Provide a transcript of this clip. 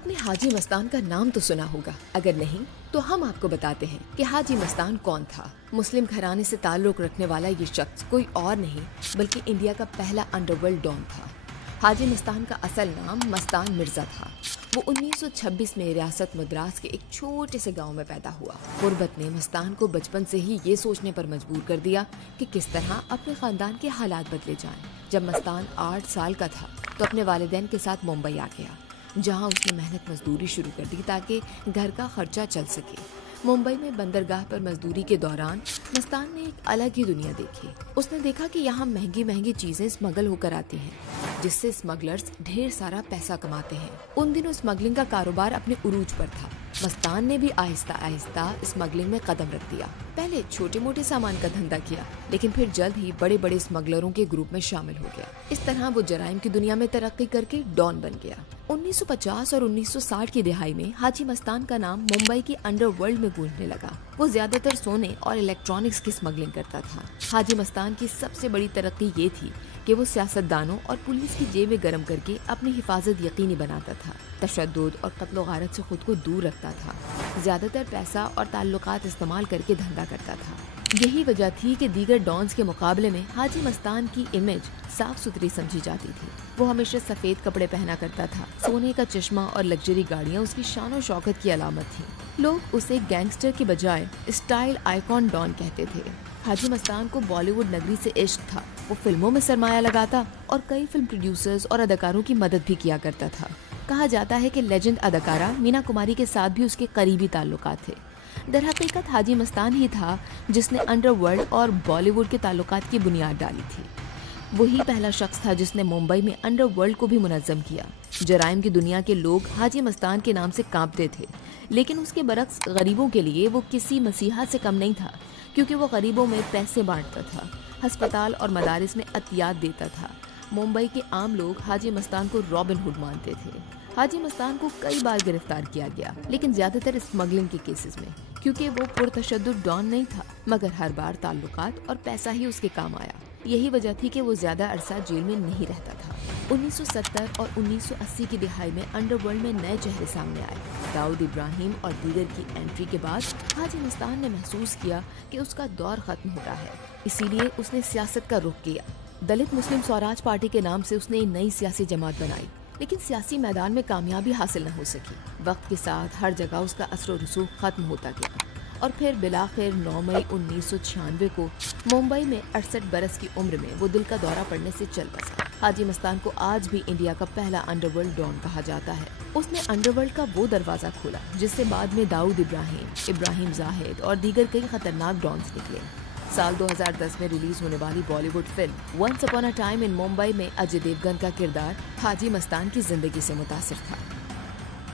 आपने हाजी मस्तान का नाम तो सुना होगा, अगर नहीं तो हम आपको बताते हैं कि हाजी मस्तान कौन था। मुस्लिम घराने से ताल्लुक रखने वाला ये शख्स कोई और नहीं बल्कि इंडिया का पहला अंडरवर्ल्ड डॉन था। हाजी मस्तान का असल नाम मस्तान मिर्जा था। वो 1926 में रियासत मद्रास के एक छोटे से गांव में पैदा हुआ। गुर्बत ने मस्तान को बचपन से ही ये सोचने पर मजबूर कर दिया कि किस तरह अपने खानदान के हालात बदले जाएं। जब मस्तान 8 साल का था तो अपने वालिदैन के साथ मुंबई आ गया, जहां उसने मेहनत मजदूरी शुरू कर दी ताकि घर का खर्चा चल सके। मुंबई में बंदरगाह पर मजदूरी के दौरान मस्तान ने एक अलग ही दुनिया देखी। उसने देखा कि यहाँ महंगी महंगी चीजें स्मगल होकर आती हैं, जिससे स्मगलर्स ढेर सारा पैसा कमाते हैं। उन दिनों स्मगलिंग का कारोबार अपने उरूज पर था। मस्तान ने भी आहिस्ता आहिस्ता स्मगलिंग में कदम रख दिया। पहले छोटे मोटे सामान का धंधा किया, लेकिन फिर जल्द ही बड़े बड़े स्मगलरों के ग्रुप में शामिल हो गया। इस तरह वो जराइम की दुनिया में तरक्की करके डॉन बन गया। 1950 और 1960 की दिहाई में हाजी मस्तान का नाम मुंबई की अंडरवर्ल्ड में गूंजने लगा। वो ज्यादातर सोने और इलेक्ट्रॉनिक्स की स्मगलिंग करता था। हाजी मस्तान की सबसे बड़ी तरक्की ये थी कि वो सियासतदानों और पुलिस की जेबें गर्म करके अपनी हिफाजत यकीनी बनाता था। तशद्दुद और कत्ल गारत से खुद को दूर रखता था। ज्यादातर पैसा और ताल्लुकात इस्तेमाल करके धंधा करता था। यही वजह थी कि दीगर डॉन्स के मुकाबले में हाजी मस्तान की इमेज साफ सुथरी समझी जाती थी। वो हमेशा सफेद कपड़े पहना करता था। सोने का चश्मा और लग्जरी गाड़ियाँ उसकी शान और शौकत की अलामत थी। लोग उसे गैंगस्टर के बजाय स्टाइल आइकॉन डॉन कहते थे। हाजी मस्तान को बॉलीवुड नगरी से इश्क था। वो फिल्मों में सरमाया लगाता और कई फिल्म प्रोड्यूसर्स और अदाकारों की मदद भी किया करता था। कहा जाता है कि लेजेंड अदाकारा मीना कुमारी के साथ भी उसके करीबी ताल्लुकात थे। दरहकीकत हाजी मस्तान ही था जिसने अंडरवर्ल्ड और बॉलीवुड के ताल्लुकात की बुनियाद डाली थी। वही पहला शख्स था जिसने मुंबई में अंडरवर्ल्ड को भी मुनज़्ज़म किया। जराइम की दुनिया के लोग हाजी मस्तान के नाम से कांपते थे, लेकिन उसके बरक्स गरीबों के लिए वो किसी मसीहा से कम नहीं था, क्योंकि वो गरीबों में पैसे बांटता था, अस्पताल और मदारिस में अतियात देता था। मुंबई के आम लोग हाजी मस्तान को रॉबिन हुड मानते थे। हाजी मस्तान को कई बार गिरफ्तार किया गया, लेकिन ज्यादातर स्मगलिंग के केसेस में, क्योंकि वो पुरतशद्दुद डॉन नहीं था, मगर हर बार ताल्लुकात और पैसा ही उसके काम आया। यही वजह थी कि वो ज्यादा अरसा जेल में नहीं रहता था। 1970 और 1980 की दिहाई में अंडरवर्ल्ड में नए चेहरे सामने आए। दाऊद इब्राहिम और दीगर की एंट्री के बाद हाजी मस्तान ने महसूस किया कि उसका दौर खत्म हो रहा है। इसीलिए उसने सियासत का रुख किया। दलित मुस्लिम स्वराज पार्टी के नाम से उसने नई सियासी जमात बनाई, लेकिन सियासी मैदान में कामयाबी हासिल न हो सकी। वक्त के साथ हर जगह उसका असर रसूख खत्म होता गया और फिर बिलाखिर 9 मई 1996 को मुंबई में 68 बरस की उम्र में वो दिल का दौरा पड़ने से चल बसा। हाजी मस्तान को आज भी इंडिया का पहला अंडरवर्ल्ड डॉन कहा जाता है। उसने अंडरवर्ल्ड का वो दरवाजा खोला जिससे बाद में दाऊद इब्राहिम जाहिद और दीगर कई खतरनाक डॉन्स निकले। साल 2010 में रिलीज होने वाली Bollywood film once upon a time in Mumbai में अजय देवगन का किरदार हाजी मस्तान की जिंदगी से मुतासिर था।